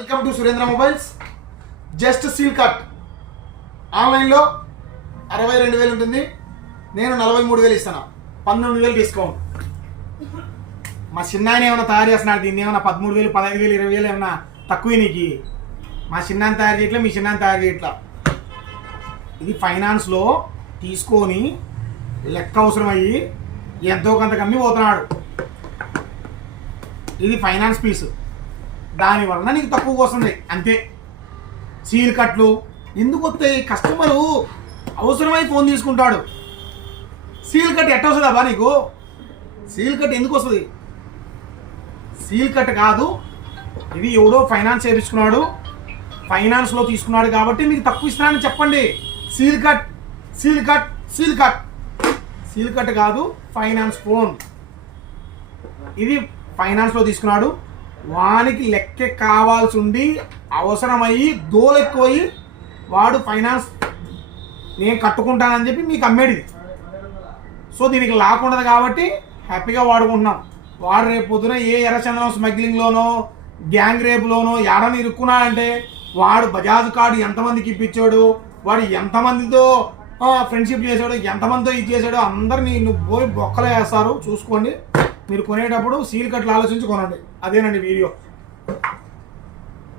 Welcome to Surendra mobiles just seal cut ఆన్లైన్లో అరవై రెండు వేలు ఉంటుంది. నేను నలభై మూడు వేలు ఇస్తాను? పంతొమ్మిది వేలు డిస్కౌంట్ మా చిన్న ఆయన ఏమైనా తయారు చేస్తున్నాడు దీన్ని ఏమైనా పదమూడు వేలు పదహైదు వేలు ఇరవై వేలు ఏమైనా తక్కువ నీకు? మా చిన్నాన్ని తయారు చేయట్లా మీ చిన్నాన్ని తయారు చేయట్లా. ఇది ఫైనాన్స్లో తీసుకొని లెక్క అవసరం అయ్యి ఎంతో కొంత కమ్మి పోతున్నాడు. ఇది ఫైనాన్స్ పీసు దాని వలన నీకు తక్కువ వస్తుంది. అంతే. సీల్ కట్లు. ఎందుకు వస్తాయి? కస్టమరు అవసరమై ఫోన్ తీసుకుంటాడు. సీల్ కట్ ఎట్ట వస్తుంది అబ్బా నీకు? సీల్ కట్ ఎందుకు వస్తుంది? సీల్ కట్ కాదు. ఇది ఎవడో ఫైనాన్స్ చేయించుకున్నాడు. ఫైనాన్స్లో తీసుకున్నాడు కాబట్టి మీకు తక్కువ ఇస్తున్నానని చెప్పండి. Seal cut seal cut seal cut. Seal cut కాదు ఫైనాన్స్ ఫోన్. ఇది ఫైనాన్స్లో తీసుకున్నాడు. వానికి లెక్క కావాల్సి ఉండి అవసరమయ్యి దోలెక్కువయి వాడు ఫైనాన్స్ నేను కట్టుకుంటానని చెప్పి మీకు అమ్మేది సో దీనికి లాక్ కాబట్టి హ్యాపీగా వాడుకుంటున్నాం. వాడు రేపు పొద్దున ఏ ఎర్రచందనం స్మగ్లింగ్లోనో గ్యాంగ్ రేపులోనో ఎడని ఇరుక్కున్నాడంటే వాడు బజాజ్ కార్డు ఎంతమందికి ఇప్పించాడు వాడు ఎంతమందితో ఫ్రెండ్షిప్ చేశాడు ఎంతమందితో ఇది చేశాడు అందరినీ నువ్వు పోయి బొక్కలు వేస్తారు. చూసుకోండి. మీరు కొనేటప్పుడు సీల్ కట్లు ఆలోచించి కొనండి. అదేనండి వీడియో.